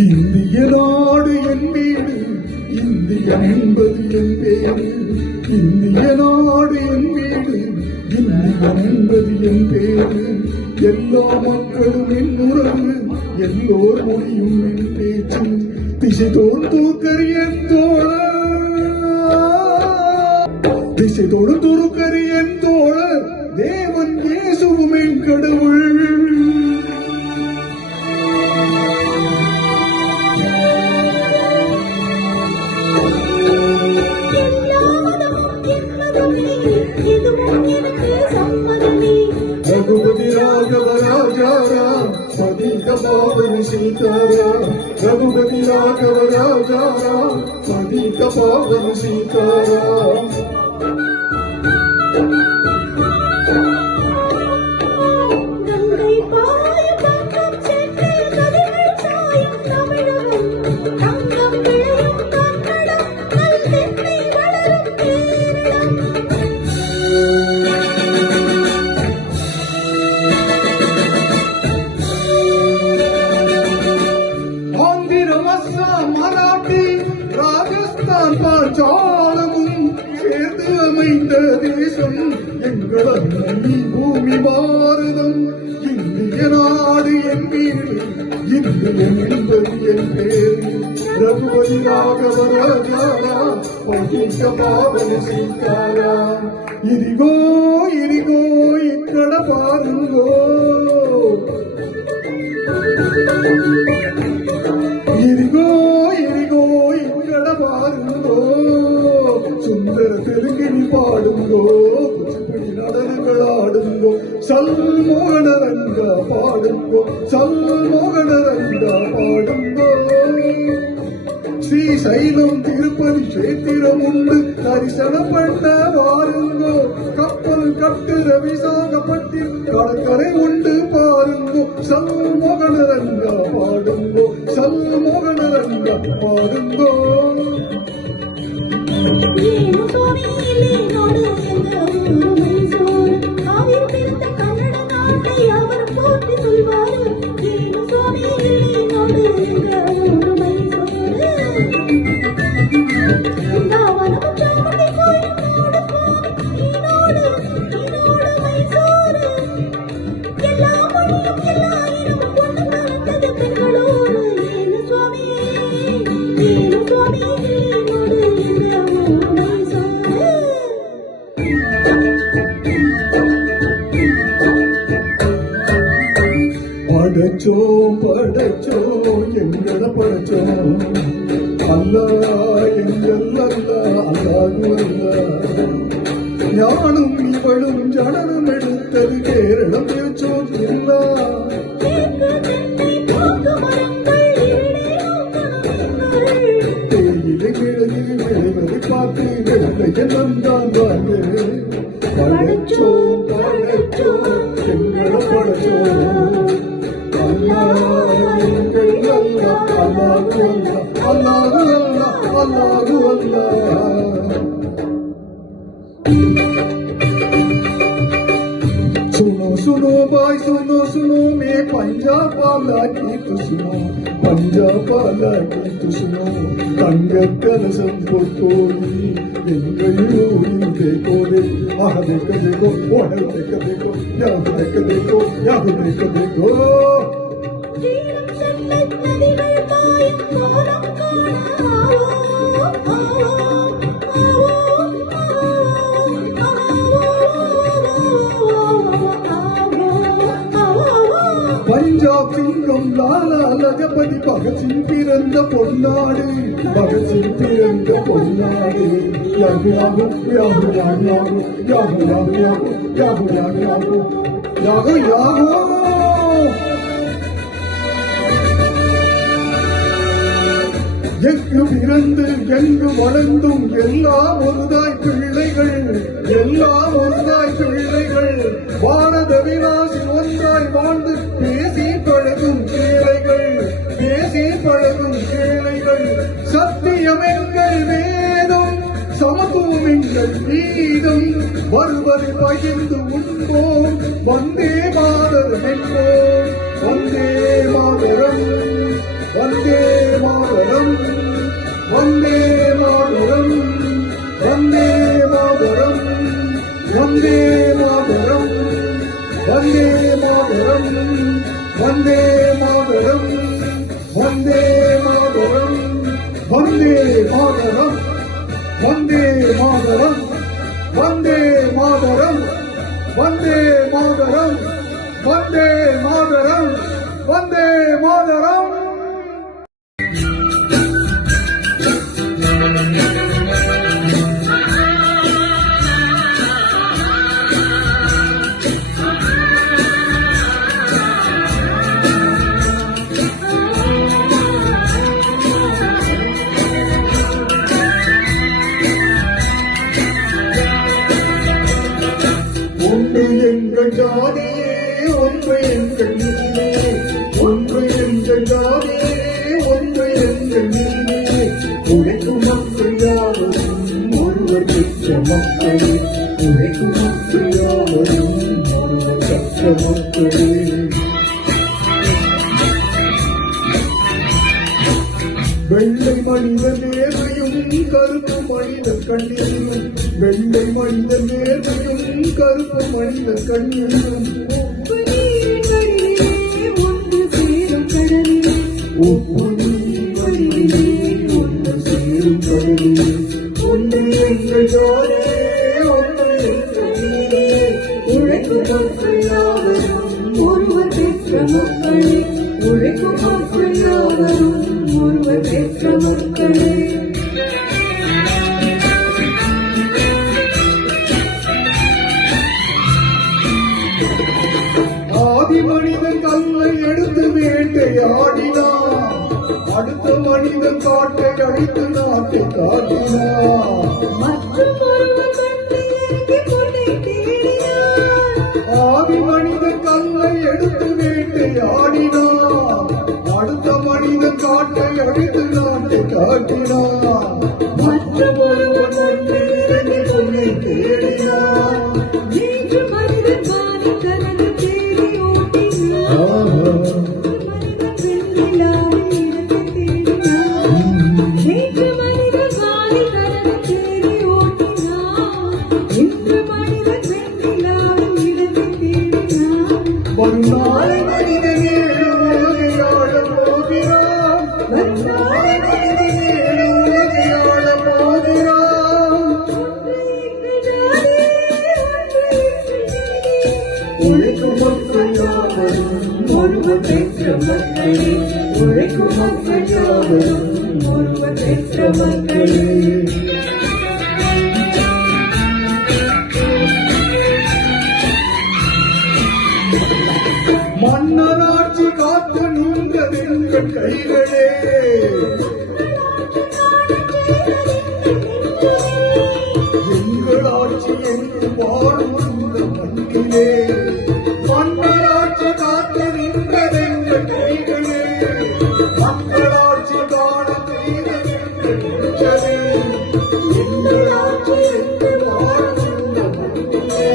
இந்திய நாடு என் வீடு, இந்தியம் என்பது என் பேரு. இந்திய நாடு என் வீடு, இந்தியம் என்பது என் பேரு. எல்லா மக்களும் என் உறவு, எல்லோர் மொழியும் என் பேச்சு. திசை தோறு என் தோழர், திசை தோறு என் தோழர். தேவன் இயேசுவும் என் கடவுள். रघुपति राघव राजा राम पति का पावन सीताराम. रघुपति राघव राजा राम पति का पावन सीताराम. பாஞ்சாலமும் சேர்ந்து அமைந்த தேசம் எங்கள் அன்னை பூமி பாரதம். இந்திய நாடு என் வீடு, இந்தியம் என்பது என் பேரு. ரகுபதி ராகவ ராஜா பகிக்க பாவன சீதாரா. ఇదిగో ఇదిగో ఇక్కడ పారుగో, ఇదిగో ఇదిగో ఇక్కడ పారుగో. சுந்தர தெலுங்கில் பாடுங்கோ, குச்சிப்புடி நடனங்கள் ஆடுங்கோ. சல்மோகனரங்க பாடுங்கோ, சல்மோகனரங்க பாடுங்கோ. ஸ்ரீசைலம் திருப்பதி கஷேத்திரம் உண்டு, தரிசனம் பண்ண வாருங்கோ. கப்பல் கட்டுற விசாகப்பட்டில் கடற்கரை உண்டு பாருங்கோ. சல்மோகனரங்க பாடுங்கோ, சல்மோகனரங்க பாடுங்கோ. படைச்சோம் படைச்சோம் எங்களை படைச்சோம். அல்லா எங்கள் அல்லா அல்லாஹு அல்லா. ஞானும் இவளும் ஜனனம் எடுத்தது கேரளம் பேச்சோம் இல்லா. தேயிலை கிழங்கு விளைவதை பார்த்து வெள்ளையெல்லாம் தான் வாங்க. படைச்சோம் படைச்சோம் எங்களை படைச்சோம். सुनो सुनो भाई सुनो सुनो मैं पंजाब वाला गीत सुनो, पंजाब वाला गीत सुनो. तंग कलशम पोटोली एंगलूरी देखो रे, आह देखो देखो ओह देखो देखो या देखो या देखो. பஞ்சாப் சிங்கம் லாலா லஜபதி பகத்சிங் பிறந்த பொன்னாடு, பகத்சிங் பிறந்த பொன்னாடு. யாகு யாகு யாகு யாகு யாகு யாகு யாகு யாகு யாகு யாகு யாகு. எங்கு பிறந்து எங்கு வளர்ந்தும் எல்லாம் ஒருதாய் பிள்ளைகள், எல்லாம் ஒருதாய் பிள்ளைகள். பாரத விநாசி ஒன்றாய் வாழ்ந்து பேசி பழகும் பிள்ளைகள், பேசி பழகும் ஏழைகள் சத்தியம் எங்கள் வேதம் சமத்துவம் எங்கள் வீதம் வருவதை பகிர்ந்து உண்போம் வந்தே மாதரம் என்போம் வந்தே மாதரம் வந்தே மாதரம் வந்தே மாதரம் வந்தே மாதரம் வந்தே மாதரம் வந்தே மாதரம் வந்தே மாதரம் வந்தே மாதரம் வந்தே மாதரம் வந்தே மாதரம் வந்தே மாதரம் வந்தே மாதரம் வந்தே மாதரம் வந்தே மாதரம். ஒன்று எங்கள் ஜாதியே ஒன்று எங்கள் நீனே ஒன்று எங்கள் ஜாதியே ஒன்று எங்கள் நீனே உழைக்கும் மக்கள் யாவரும் ஒருவர் பெற்ற மக்களே உழைக்கும் மக்கள் யாவரும் ஒருவர் பெற்ற மக்களே. வெள்ளை மனித நேர்மையும் கருப்பு மனித கண்ணீரும் வெள்ளை மனித நேர்மையும் கருப்பு மனித கண்ணீரும் ஒன்று சேரும் கடலிலே ஒன்று வழியிலே ஒன்று சேரும் கடலிலே ஒன்று எங்கள் ஜாரே ஒன்று எங்கள் நீரே உழைக்கும் மக்கள் யாவரும் ஒருவர் பெற்ற மக்களே உழைக்கும் மக்கள் யாவரும் ஒருவர் பெற்ற மக்களே. ஆதி மனிதன் கல்லை எடுத்து வேட்டையாடினான் அடுத்த மனிதன் காட்டை அழித்து நாட்டை காட்டினான் ஆதி மனிதன் கல்லை எடுத்து வேட்டையாடினான் அடுத்த மனிதன் காட்டை அழித்து நாட்டை காட்டினான் மற்ற ஒருவன் ஒன்று இரண்டு பொண்ணை தேடினான் வருநாளை மனிதனே உலகையாள போகிறான் வருநாளை மனிதனே உலகையாள போகிறான் உழைக்கும் மக்கள் யாவரும் ஒருவர் பெற்ற மக்களே உழைக்கும் மக்கள் யாவரும் ஒருவர் பெற்ற மக்களே. மன்னராட்சி காத்து நீங்கதெங்கள் கைகளே எங்கள் ஆட்சி என்று வாழும் இந்த மண்ணிலே மன்னராட்சி காத்து நின்றதெங்கள் கைகளே மக்களாட்சி காண செய்ததெங்கள் நெஞ்சமே எங்கள் ஆட்சி என்று வாழும் இந்த மண்ணிலே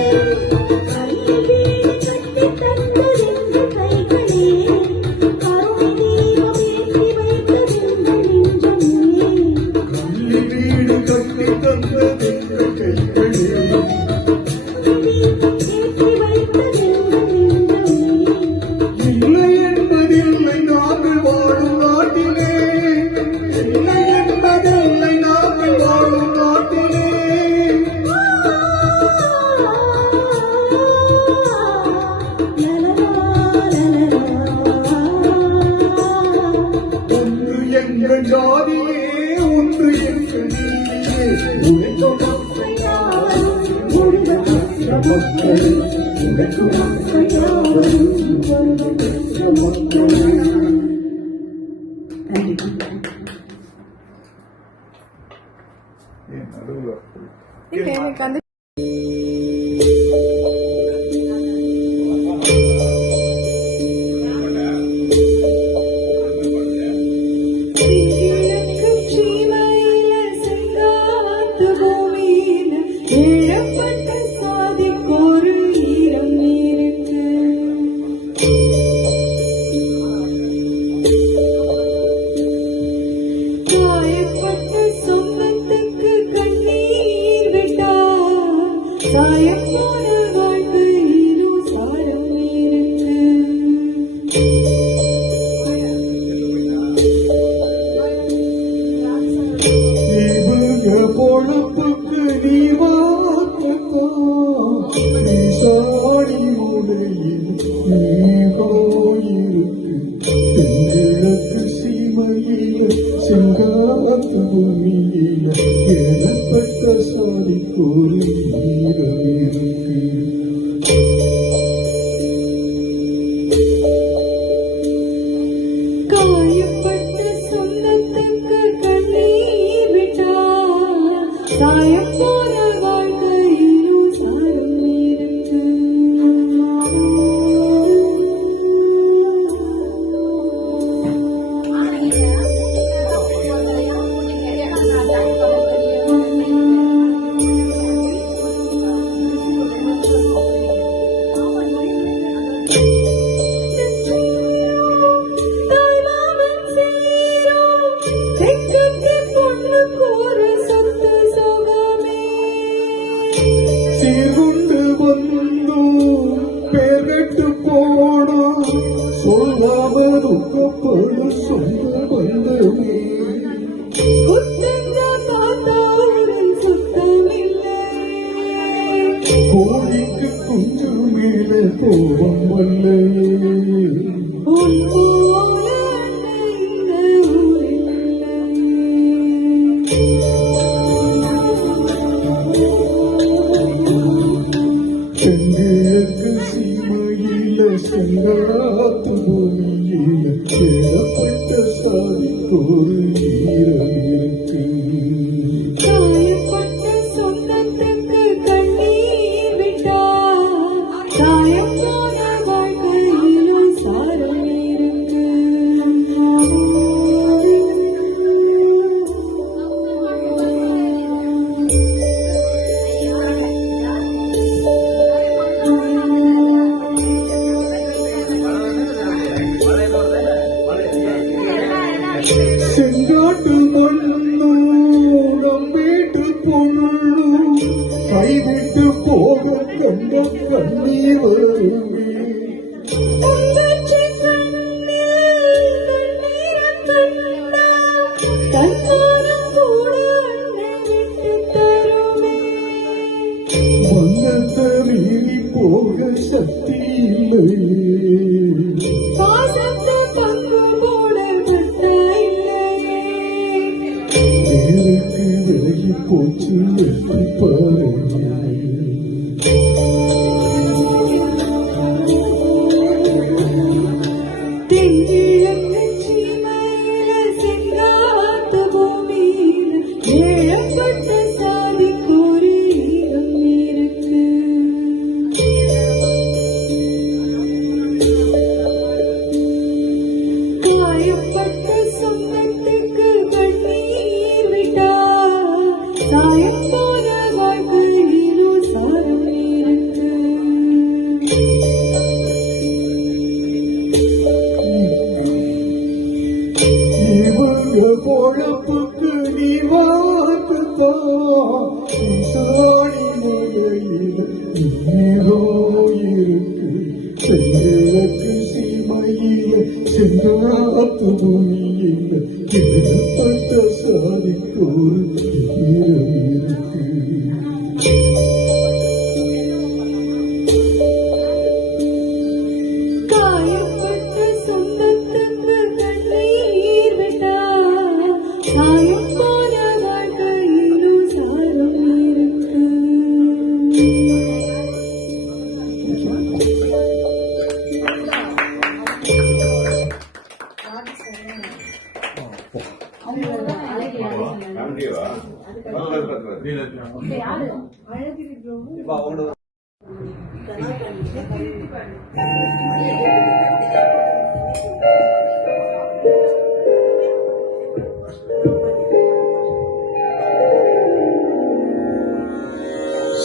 ஜாதியே ஒன்று எங்கள் நீதியே உழைக்கும் மக்கள் யாவரும் ஒருவர் பெற்ற மக்களே உழைக்கும் மக்கள் யாவரும் ஒருவர் பெற்ற மக்களே. எனக்கு பொழப்புக்கு நீ வாக்கத்தான் நீ சாடி முனையில் நீ போயிருக்கு தென்கிழக்கு சீமையில செங்காத்து பூமியில ஏறப்பட்ட சாடி கோரி இருக்கு. காயப்பட்ட சொந்தத்துக்கு கண்ணீர் விட்டார் சாயம் போன வாழ்க்கையிலும் சாரம் இருக்கு. சீர்கொண்டு வந்தும் பேர்கெட்டு போனா சொல்லாம துக்கப்படும் சொந்த பந்தமே கோழிக்கு குஞ்சு மேல போவம் வல்லையே செங்கிழக்கு சீமையில செங்காத்து பூமியில ஏறப்பட்ட சாதிக்கு ஒரு ஈரம் இருக்கு. காயப்பட்ட சொந்தத்துக்கு கண்ணீர் விட்டார் சாயம் போன வாழ்க்கையிலும் சாரம் இருக்கு. செங்காட்டு மண்ணும் நம் வீட்டு பொண்ணும் கைவிட்டு போக கண்ட கண்ணீர் வருமே மன்னத்தை மீறி போக சக்தி இல்லையே நேருக்கு விலகி போச்சு எப்படி பாரு காயப்பட்ட சொந்தத்துக்கு கண்ணீர் விட்டார் சாயம் போன வாழ்க்கையிலும் சாரம் இருக்கு. இவங்க பொழப்புக்கு நீ வாக்குத்தான் சாடி முனையில் நீரோ இருக்கு செங்கிழக்கு சீமையில செங்காத்து பூமியில ஏறப்பட்ட சாதிக்கு ஒரு ஈரம் இருக்கு. காயப்பட்ட சொந்தத்துக்கு கண்ணீர் விட்டார் சாயம் போன வாழ்க்கையிலும் சாரம் இருக்கு.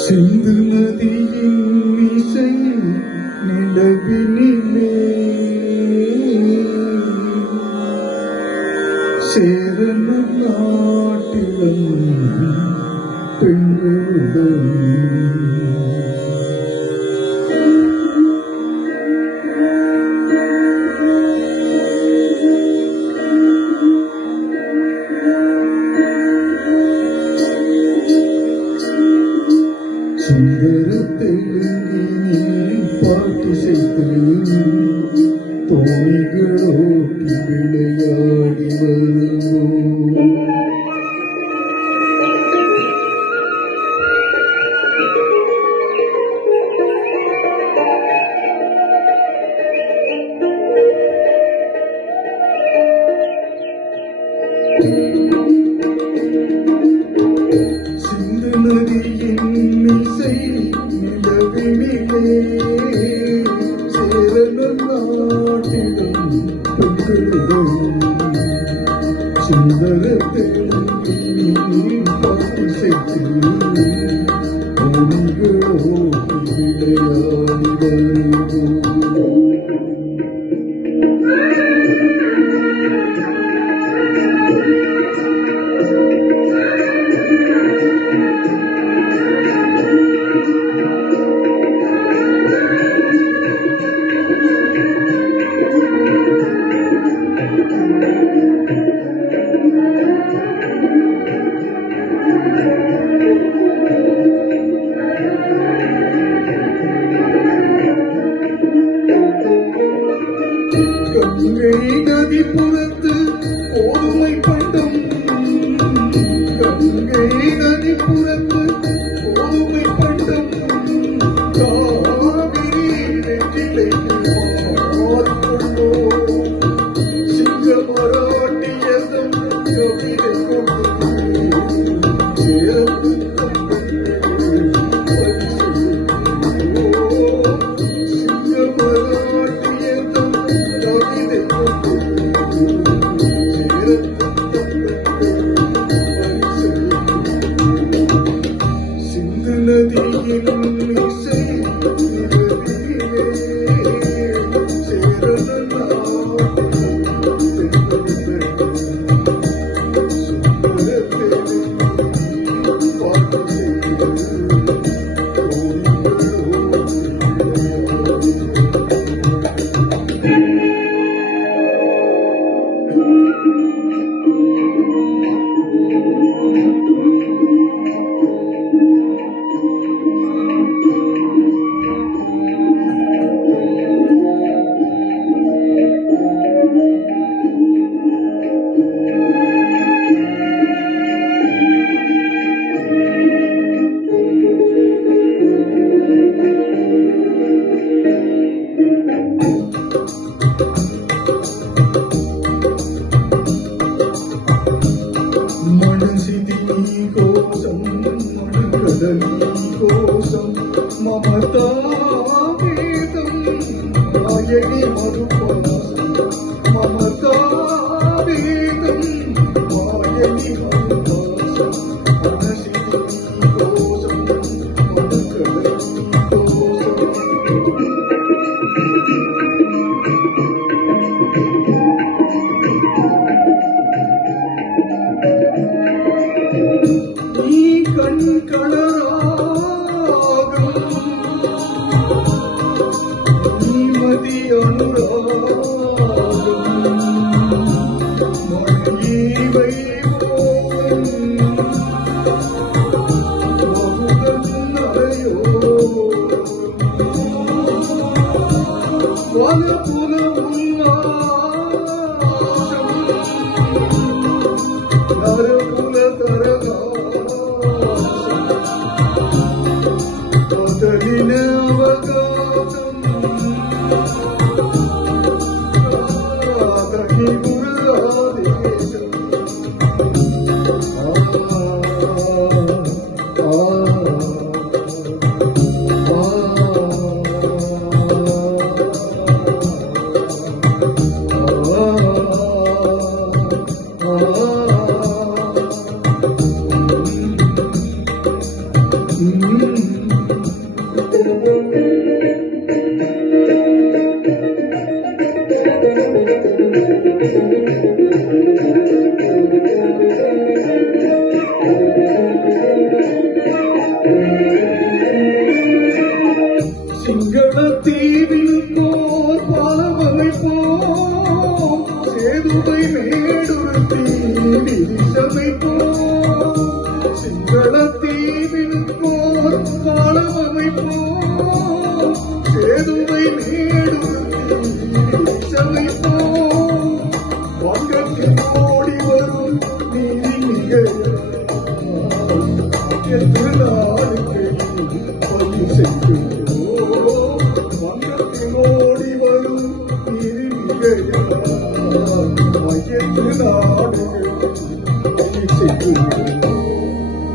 சிந்து நதியின் இசை நிலவினிலே சேரன நாட்டிலும் பெண்களுடன் சுந்தரத்தெலுங்கினி பாட்டு செய்து தோணிகளோட்டி விளையாடி வருவோம். சிந்து நதியின் இசை நிலவினிலே சேரலும் நாட்டிலும் பெண்களும் சுந்தரத்தெலுங்கினி பாட்டு செய்து தோணிகளோட்டி விளையாடி வருவோம். கங்கை நதிப்புறத்து கோதுமை பண்டம், கங்கை நதிப்புறத்து கோதுமை பண்டம், காவிரி நெற்றிலை மாறிக்கொண்டோ சிங்கமராட்டியதம் கவிதை கொண்டு சேர்ந்து சிங்கமராட்டியதம் கவிதை சிந்து நதியின் இசை நிலவிலே சேரல మనసిది కోసం మనకదలి కోసం మమతా వేదం ఆయని మధుపలాసం మమతా వేదం ఆయని మధుపలాసం మనసిది కోసం మనకదలి కోసం நீ கண்களராகம் நீமதி அனுராகம் மொழிவை போவன் மகுதன் அறையோ வலப்புல உல்லாசம் நரபுல தரகாசம்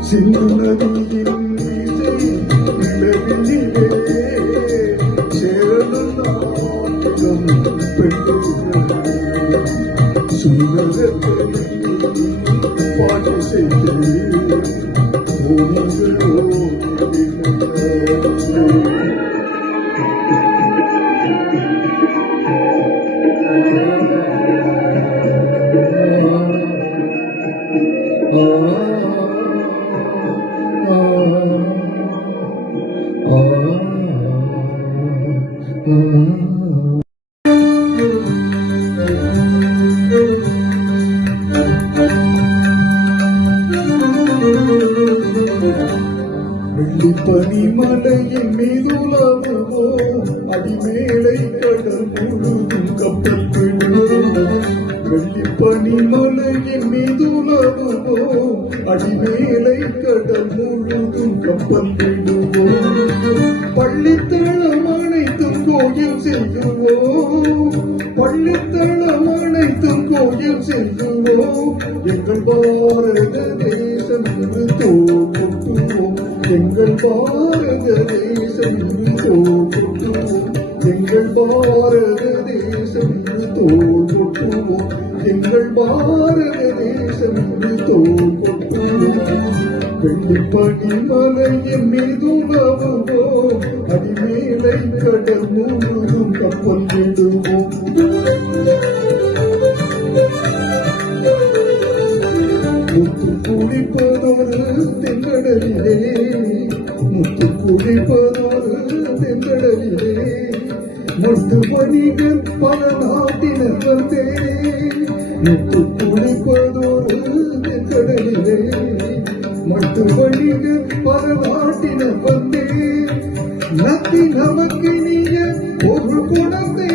சிந்து நதியின் மீசை நிலவிலே சேரலும் சுந்தரத்தை பாட்டு செய்து பனிமலையின் மீதுலவோ அடிமேலை கடல் முழுதும் கப்பல் விடுவோம் வெள்ளி பனிமலையின் மீதுலவோ அடிமேலை கடல் முழுதும் கப்பல் விடுவோம் பள்ளித்தளம் அனைத்தும் கோயில் செய்யுவோம் பள்ளித்தளம் அனைத்தும் கோயில் செய்யுவோம் எங்கள் பாரத தேசம் என்று தோற்றுவோம் எங்கள் பாரத தேசம் என்று தோற்றுவோம் எங்கள் பாரத தேசம் என்று தோற்றுவோம் எங்கள் பாரத தேசம் என்று தோற்றுவோம் வெள்ளி பனிமலையின் மீதுலவுவோம் அடிமேலை கடல் முழுதும் கப்பல் விடுவோம் முத்து குடிப்பதொரு தென்கடலிலே முத்து குடிப்பதொரு தென்கடலிலே முத்து பணிகள் பல நாட்டினர் வந்தே முத்து குடிப்பதொரு தென்கடலிலே மட்டு பணிகள் பல நாட்டினர் வந்தே நத்தி நமக்கு நீய ஒரு குணந்தே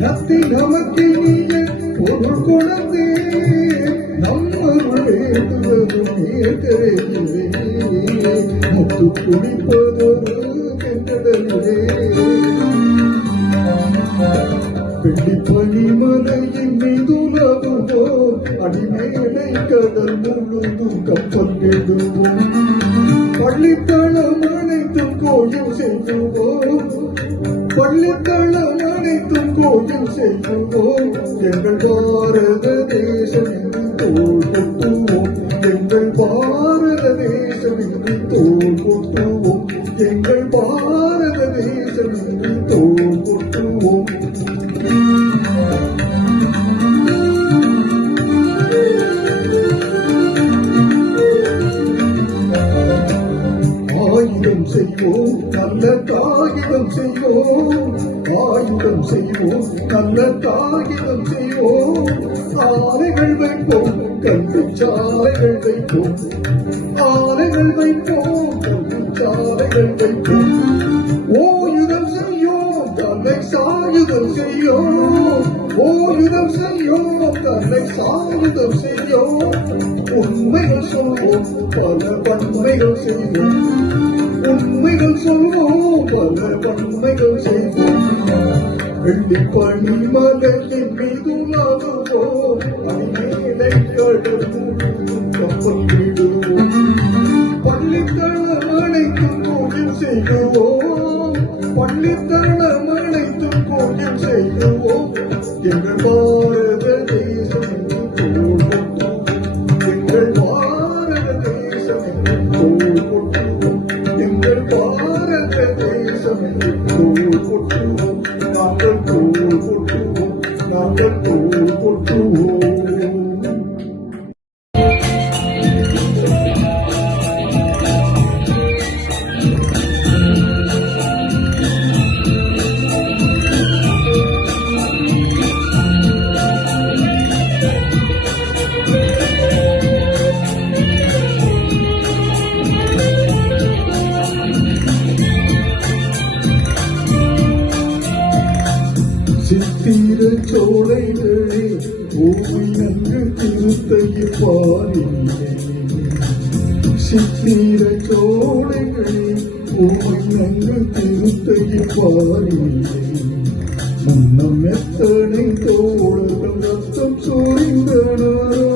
நத்தி நமக்கு நீய ஒரு குணந்தே நம்மளுடைய முத்து குடிப்பதொரு தென்கடலிலே வெள்ளி பனிமலையின் மீதுலவுவோ அடிமேலை கடல் முழுதும் கப்பல் விடுவோம் பள்ளித்தளம் அனைத்தும் கோயில் செய்யுவோம் பள்ளித்தளம் அனைத்தும் கோயில் செய்யுவோம் எங்கள் பாரத தேசம் என்று தோல் கொட்டுவோம் எங்கள் பாரத தேசம் என்று தோல் கொட்டுவோம் எங்கள் பாரத தேசம் என்று தோல் கொட்டுவோம் ஆயுதம் செய்வோம் நல்ல காகிதம் செய்வோம் ஆயுதம் செய்வோம் நல்ல காகிதம் செய்வோம் ஆலைகள் வைப்போம் கல்வி சாலைகள் வைப்போம் ஆலைகள் வைப்போம் கல்வி சாலைகள் வைப்போம் ஓயுதம் செய்யோம் தன்னை சாயுதம் செய்யோம் ஓயுதம் செய்யோம் தன்னை சாயுதம் செய்யோம் உண்மைகள் சொல்வோம் பல பன்மைகள் செய்வோம் உண்மைகள் சொல்வோம் பல பன்மைகள் செய்வோம் வெள்ளி பனிமலையின் மீதுலவுவோம் அடிமேலை கடல் முழுதும் கப்பல் விடுவோம் பள்ளித்தளம் அனைத்தும் கோயில் செய்யுவோம் பள்ளித்தளம் அனைத்தும் கோயில் செய்யுவோம் எங்கள் பாரத தேசம் என்று தோல் கொட்டுவோம் எங்கள் பாரத தேசம் என்று தோல் கொட்டுவோம் எங்கள் பாரத தேசம் என்று தோல் கொட்டுவோம் நாங்கள் தோல் கொட்டுவோம் நாங்கள் தோல் கொட்டுவோம் சித்திர சோலைகளே ஓவி நன்று திருத்தையில் பாரில்லை சித்திர சோலைகளே ஓவி நன்று திருத்தையில் பாரில்லை முன்னம் எத்தனை தோழர்கள் ரத்தம் சோரிந்தனர்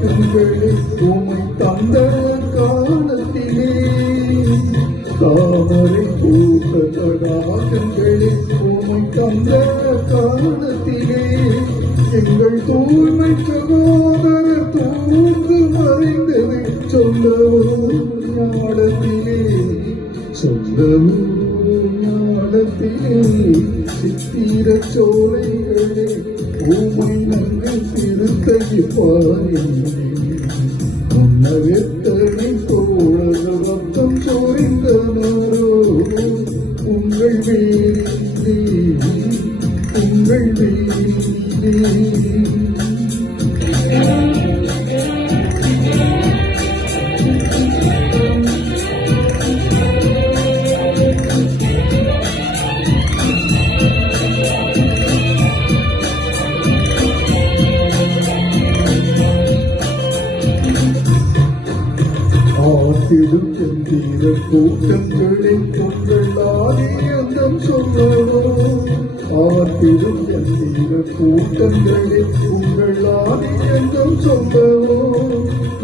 தடாகங்களே உமை தந்த காலத்திலே தாமரை பூத்த தடாகங்களே உமை தந்த காலத்திலே எங்கள் தூய்மை சகோதரர் தூங்கு மறைந்தது சொல்லவோ ஞானத்திலே சொல்லவோ ஞானத்திலே சித்திர சோலைகளே உமை நங்கள் திருத்தகி முன்னவெத்தனை தோழர் ரத்தம் சோரிந்தனரோ உங்கள் வேரிலே உங்கள் வேரிலே ஆத்திடும் செந்தீர கூட்டங்களில் உங்கள் ஆதியந்தம் சொல்லவோ ஆத்திடும் செந்தீர கூட்டங்களில் உங்கள் ஆதியந்தம் சொல்லவோ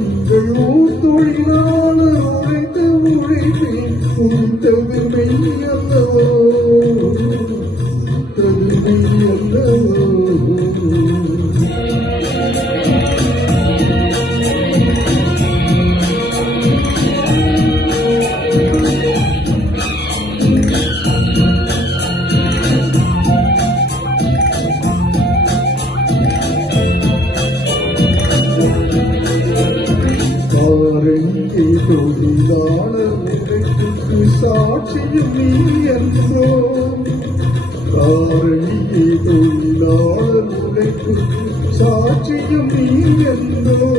உங்கள் ஊர் தொழிலாளர் உழைத்த உழைப்பில் உண்டது மெய் அல்லவோ உண்டது மெய் அல்லவோ காரணியை தொழிலாளர் உழைப்புக்கு சாட்சியும் நீ என்றோ காரணியை தொழிலாளர் உழைப்புக்கு சாட்சியும் நீ என்றோ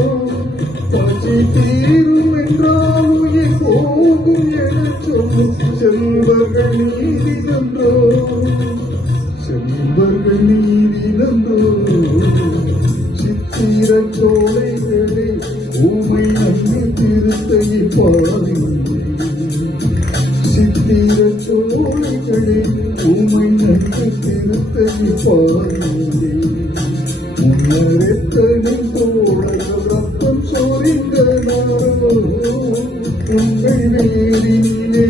பசி தீரும் என்றால் உயிர் போகும் என சொல்லும் செல்வர்கள் நீதி நன்றோ செல்வர்கள் நீதி நன்றோ சித்திர சோலைகளே உமை நம்பி திருத்தையை பாதி சித்திர சோலைகளே உமை நம்பி திருத்தையை பாதி முன்னரெத்தனை தோழர் ரத்தம் சோரிந்தனரோ உங்கள் வேரிலே